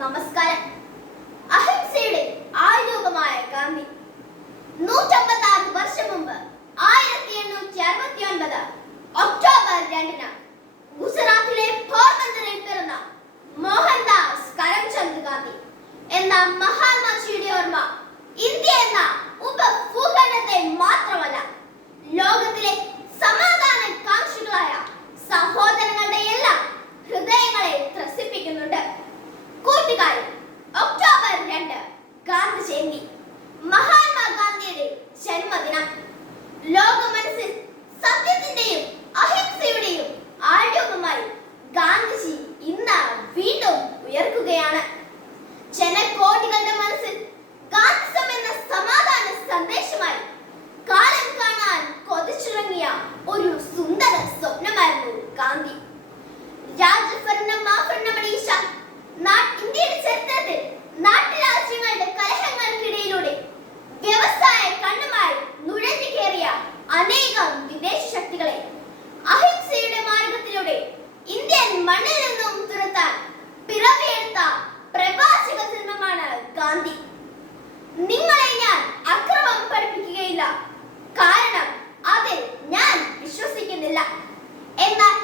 നമസ്കാരം. അഹിംസയുടെ ആരൂപമായ ഗാന്ധി. ശാന്തി നിങ്ങളെ ഞാൻ അക്രമം പഠിപ്പിക്കുകയില്ല. കാരണം അതിൽ ഞാൻ വിശ്വസിക്കുന്നില്ല. എന്നാൽ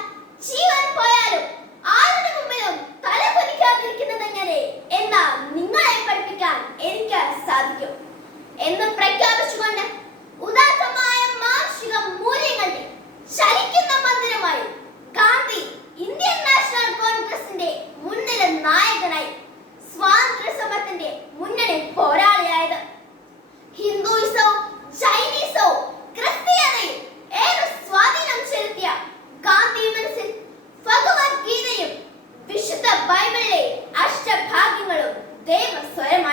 Deva só é mais.